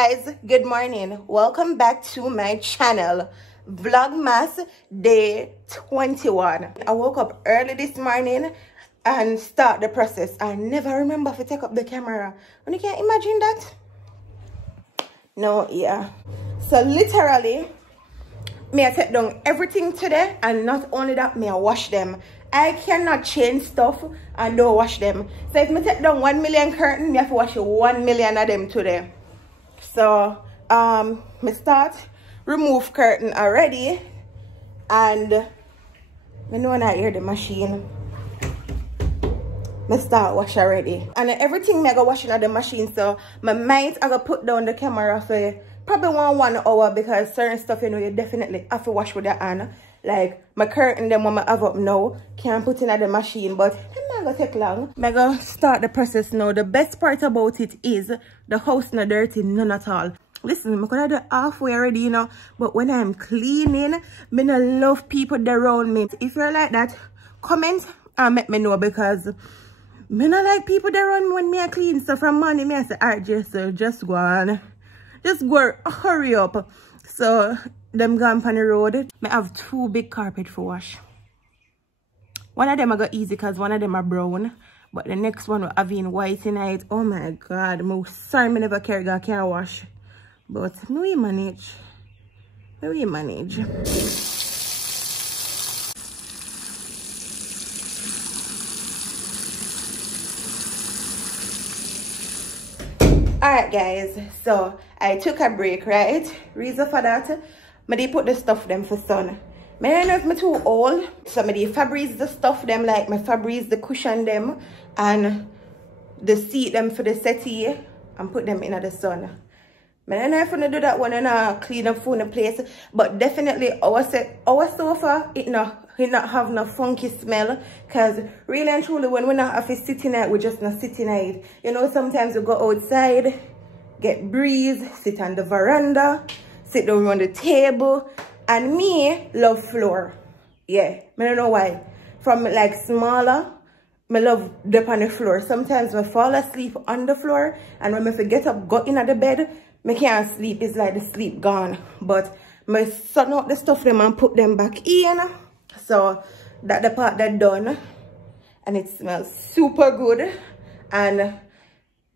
guys, good morning. Welcome back to my channel, Vlogmas day 21. I woke up early this morning and start the process. I never remember to take up the camera. And you can't imagine that? No, yeah. So literally, me I take down everything today, and not only that, me I wash them. I cannot change stuff and don't wash them. So if me take down 1 million curtain, me have to wash 1 million of them today. So me start remove curtain already, and me know when I hear the machine, me start wash already. And everything me I go washing at the machine, so my might I go put down the camera for probably 1 hour, because certain stuff, you know, you definitely have to wash with your hand. Like my curtain, them when I have up now, can't put in at the machine, but them not gonna take long. I'm gonna start the process now. The best part about it is the house not dirty, none at all. Listen, I could do halfway already, you know, but when I'm cleaning, me not love people that around me. If you're like that, comment and let me know, because me not like people that around me when me I clean. So from morning, me I say, alright, just go on. Just go, hurry up. So them gone on the road. I have 2 big carpet for wash. One of them I got easy because one of them are brown, but the next one will have in white tonight. Oh my god, I'm sorry I never carry a car wash, but we manage. We manage. Alright guys, so I took a break, right? Reason for that, I did put the stuff them for sun. I don't know if I'm too old, so I did Febreze the stuff them, like my Febreze the cushion them and the seat them for the settee, and put them in the sun. I don't know if I'm gonna do that one and clean up for the place, but definitely our sofa, it not have no funky smell, because really and truly when we're not have to sit in it, we just not sit in it. You know, sometimes we go outside, get breeze, sit on the veranda, sit down on the table, and me love floor. Yeah, I don't know why. From like smaller, I love dip on the floor. Sometimes I fall asleep on the floor, and when I get up, go in at the bed, I can't sleep. It's like the sleep gone. But I sun out the stuff them and put them back in. So that the part that done, and it smells super good. And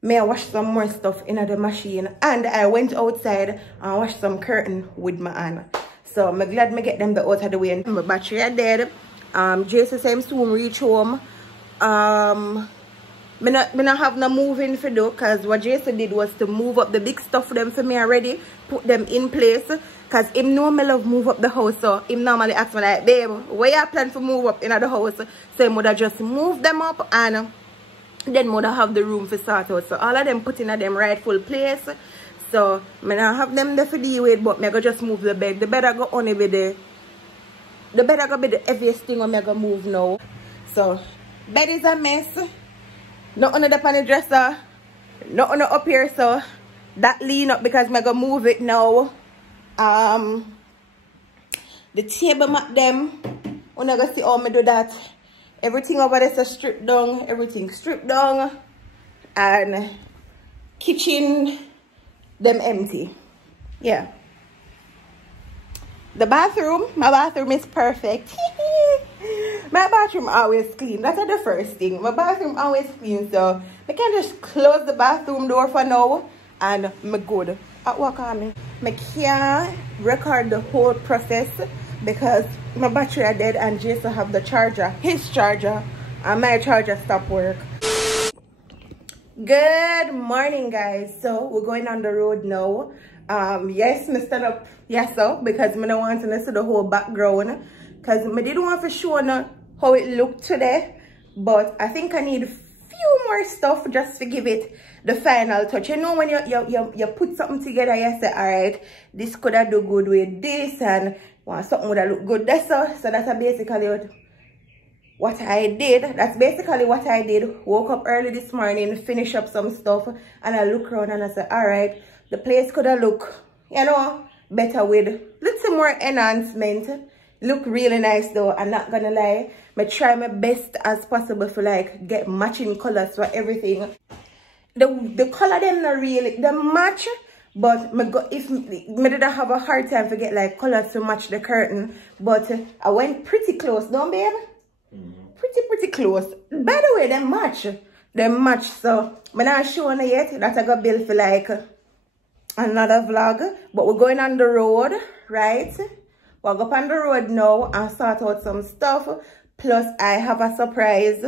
may I wash some more stuff in the machine, and I went outside and washed some curtain with my hand. So I'm glad I get them out of the way. My battery are dead. Jason said I'm soon reach home. I not have no moving for do, because what Jason did was to move up the big stuff them for me already, put them in place, because him know me love move up the house. So him normally ask me like, babe, where you plan to move up in the house? So he would have just move them up, and then would have the room for sort out. So all of them put in them rightful place. So I not have them there for deal with, but I go just move the bed. The bed I go only with the bed I go be the heaviest thing when I go move now. So bed is a mess. Not on the panel dresser, not on up here, so that lean up because I go move it now. The table mat them, when I go see how I do that. Everything over there is stripped down, everything stripped down, and kitchen them empty. Yeah. The bathroom, my bathroom is perfect. My bathroom always clean. That's the first thing. My bathroom always clean, so I can just close the bathroom door for now, and I'm good. At work on me. I can't record the whole process because my battery are dead, and Jason have the charger, his charger, and my charger stop work. Good morning guys. So we're going on the road now. Yes, I stand up, yes sir, because I don't want to see the whole background, because I didn't want to show how it looked today, but I think I need a few more stuff just to give it the final touch. You know, when you put something together, you say, all right, this could have do good with this, and want something would have look good there. So that's basically what I did. That's basically what I did. Woke up early this morning, finish up some stuff, and I look around and I said, all right, the place could have look, you know, better with little more enhancement. Look really nice though. I'm not gonna lie, I try my best as possible for like get matching colors for everything. The color them not really the match, But if me did have a hard time to get like colors to match the curtain, but I went pretty close, don't babe? Pretty close. By the way, they match. So I'm not showing it yet. That I got built for like another vlog. But we're going on the road, right? We'll go on the road now and sort out some stuff. Plus, I have a surprise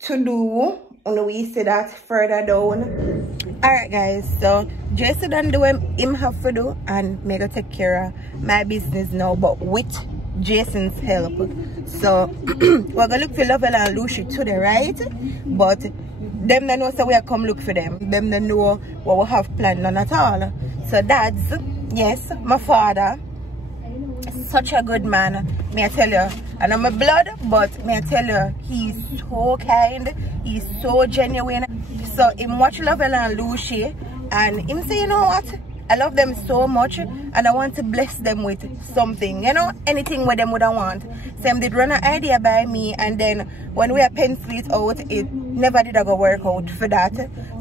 to do. And we see that further down. Alright guys, so Jason done do him have to do and me go take care of my business now, but with Jason's help. So we're gonna look for Lovell and Luci today, right? But them don't know so we come look for them. Them don't know what we have planned on at all. So dads, yes, my father, such a good man, may I tell you. And I'm a blood, but may I tell you, he's so kind, he's so genuine. So him watch Lovell and Luci and him say, you know what, I love them so much and I want to bless them with something, you know, anything with them would I want. So him did run an idea by me, and then when we are pencil it out, it never did go work out for that.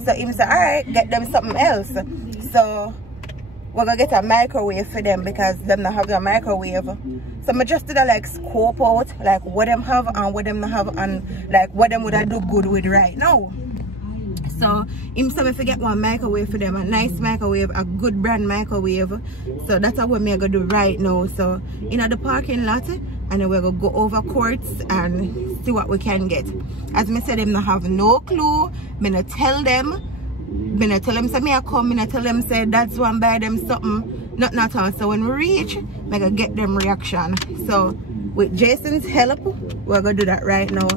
So him say, alright, get them something else. So we're gonna get a microwave for them because them not have a microwave. So I just did a like scope out like what them have and what them not have and like what them would I do good with right now. So him said if I get one microwave for them, a nice microwave, a good brand microwave. So that's what we're gonna do right now. So in the parking lot, and then we're gonna go over courts and see what we can get. As I said, them not have no clue. I'm gonna tell them. I'm gonna tell them say me I come, I'm gonna tell them say that's one buy them something. Not at all. So when we reach, I'm gonna get them reaction. So with Jason's help, we're gonna do that right now.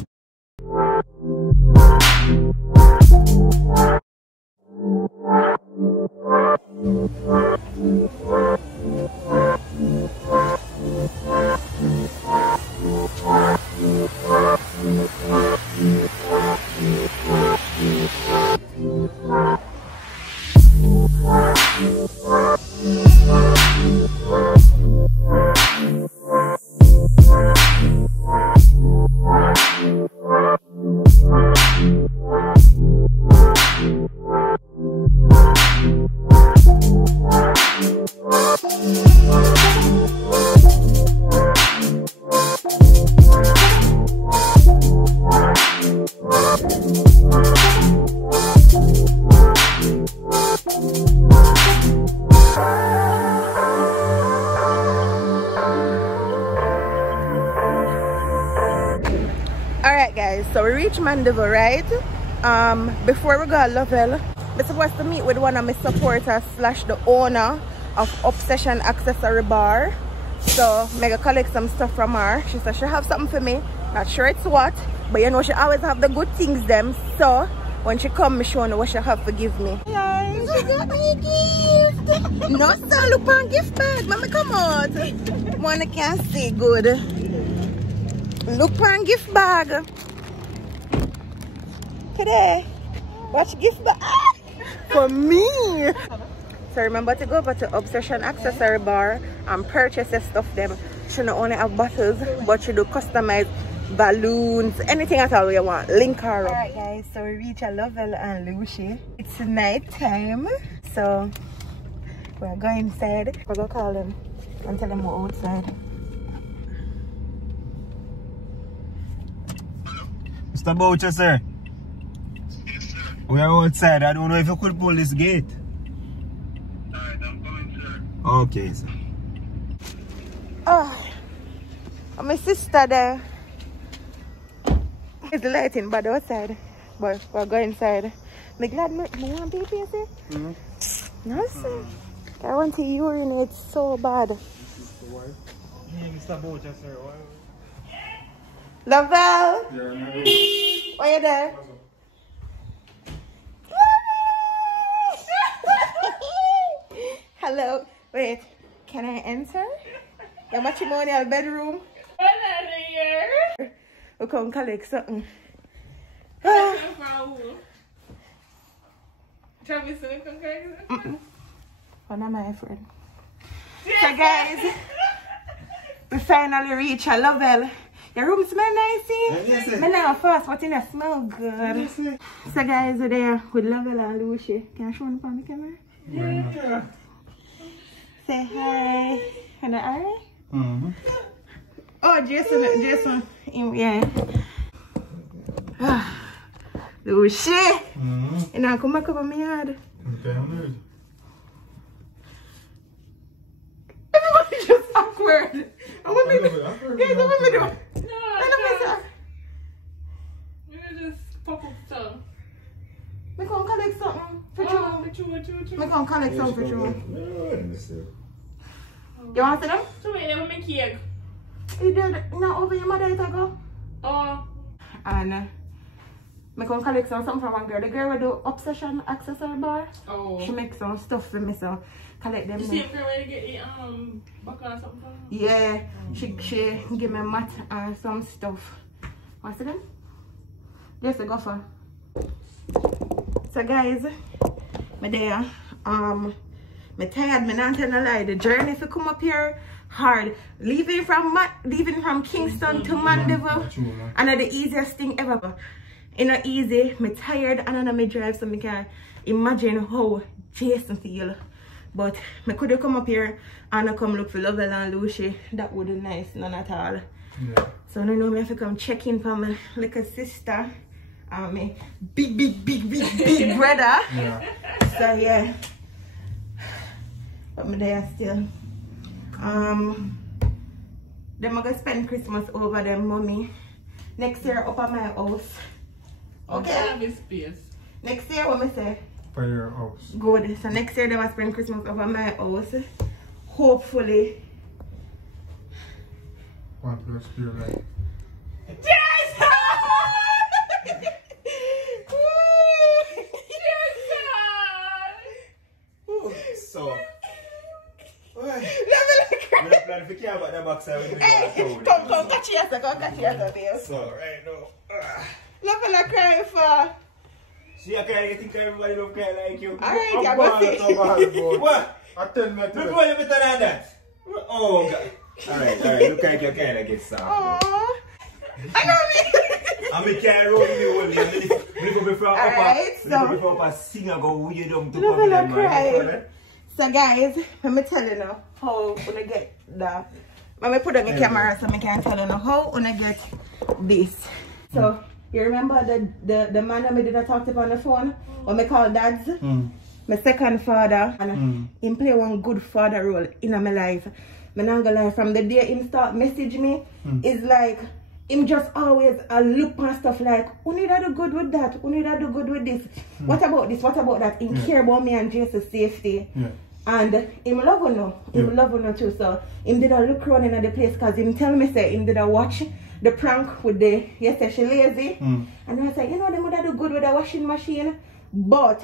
Alright guys, so we reached Mandeville, right? Before we go to Lovell, we're supposed to meet with one of my supporters slash the owner of Obsession Accessory Bar. So I'm gonna collect some stuff from her. She said she have something for me. Not sure it's what, but you know she always have the good things them. So when she come, me show her what she have to give me. Guys, she got me a gift. No sir, look on gift bag. Mama come out. One can see good. Look on gift bag. Today, watch gift bag for me. So remember to go over to Obsession Accessory Bar and purchase the stuff them. She not only have bottles, but she do customized balloons, anything at all you want. Link her up. Alright guys, so we reach a Lovell and Luci. It's night time, so we're going inside. We're gonna call them and tell them we're outside. Mr. Boucher, sir. Yes, sir. We are outside. I don't know if you could pull this gate. Alright, I'm coming, sir. Okay, sir. Oh, my sister there. It's the lighting bad outside, but we're going inside. I'm glad me want to be here, no, sir. I want to urinate so bad. Hey, Mr. Boucher, sir. Lovell! Why are you there? Hello. Wait, can I enter your matrimonial bedroom? We come collect something. Oh, not my friend. So guys, we finally reach a Lovell. Your room smell nice, Yes, sir. I know first, but it smell good. Yes, sir. So guys, we're there with Lovell and Luci. Can I show them on the camera? Yeah. Say hi. And alright? Mm-hmm. Oh, Jason. Yeah. Luci. Mm-hmm. You know, come back up on my yard. Okay, I'm ready. Everybody just awkward. I want me to. Awkward. Guys, I want me to. No, you just pop up tongue. I can't collect something for you. I can't collect something for you. You want to see them? So wait, never make cake. You did not over your mother ago. Oh. And I can collect something from one girl. The girl will do obsession accessory bar. Oh. She makes some stuff for me, so collect them. You see her way to get the buckle or something? Yeah, she give me mat and some stuff. What's it again? Just a gopher. So guys, me there. Me tired, me not telling a lie. The journey if you come up here hard. Leaving from Kingston to Mandeville, and the easiest thing ever. It's not easy. Me tired and I know me drive, so me can imagine how Jason feel. But me could come up here and I come look for Lovell and Luci. That would be nice, none at all. Yeah. So I know me have to come check in for my little sister and my big brother. Yeah. So yeah. But me there still. Then I'm gonna spend Christmas over them, mommy. Next year up at my house. Okay. Have a space. Next year what me say? For your house. Good. So next year they will spend Christmas over my house. Hopefully. Want to experience life. Yes! So. Come, catch yourself, babe. So, right now. Lovell are crying for. See, I can't think everybody don't cry like you. Alright, I'm going to see. What? I tell me to. Look what you better than that. Oh, God. Alright. Look like you kind of get soft. Aww. I know me. I'm a carry roll you only. I'm going before Alright, a singer go weird to Lovell are crying. So guys, let me tell you now how when I get that. Let me put on my camera so I can tell you now how when I get this. So you remember the man that I did talk to on the phone? What I call dads? My second father, and him play one good father role in my life. I'm not gonna lie, from the day him start message me, it's like him just always look and stuff like, who need to do good with that? Who need to do good with this? What about this? What about that? Him care about me and Jesus' safety. And him love her now. Him love her too. So him did a look around in the place because him tell me say him did a watch the prank with the say she lazy. And I said, you know, they would do good with the washing machine. But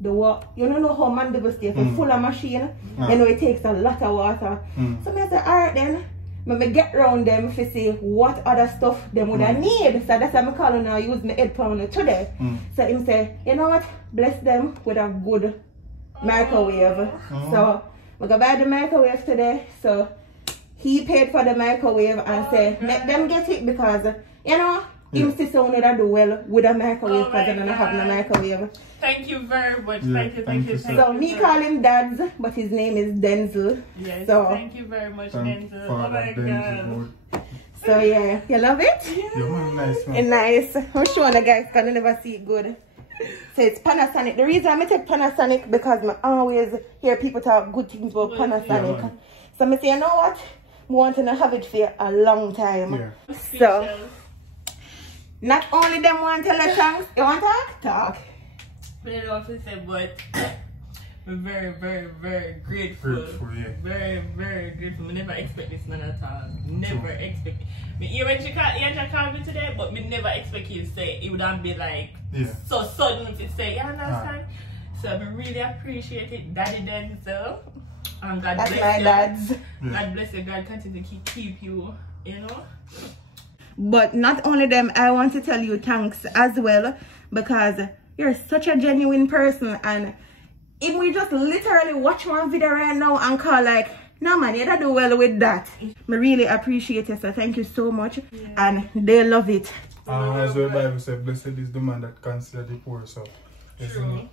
the you don't know how Mandeville stay full of machine. You know it takes a lot of water. So I said, alright then. I get round them to see what other stuff they would need. So that's why I'm calling now use my headphone today. So him say, you know what? Bless them with a good microwave. So we go buy the microwave today. So he paid for the microwave and say let them get it because you know him sister only that do well with a microwave because they don't have no microwave. Thank you very much. Thank you. So me call him Dads, but his name is Denzel. Yes. So thank you very much, Denzel. Oh my God. So yeah, you love it? Yeah, nice man. It's nice. I'm sure the guys can never see it good. So it's Panasonic. The reason I take Panasonic because I always hear people talk good things about Panasonic. So I say, you know what? I want to have it for a long time. So not only them want to let thanks, you want to talk? I don't know what to say, but I'm very, very, very grateful. Very, very grateful. I never expect this man at all. Never expect it. He called me today, but I never expect you to say it would not be like so sudden if you say, you understand? So I really appreciate it, Daddy Denzel. God That's bless my you. dads. God bless you. God continue to keep you, you know? But not only them, I want to tell you thanks as well because you're such a genuine person, and if we just literally watch one video right now and call like, no man, you don't do well with that. I really appreciate it, so thank you so much. And they love it. As well, the Bible says, blessed is the man that considers the poor, so true.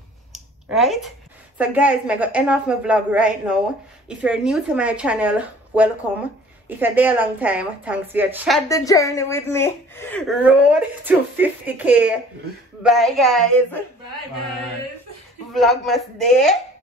Right? So guys, I'm going to end off my vlog right now. If you're new to my channel, welcome. If you're there a long time, thanks for your chat the journey with me. Road to 50K. Bye guys. Bye guys. Vlogmas Day.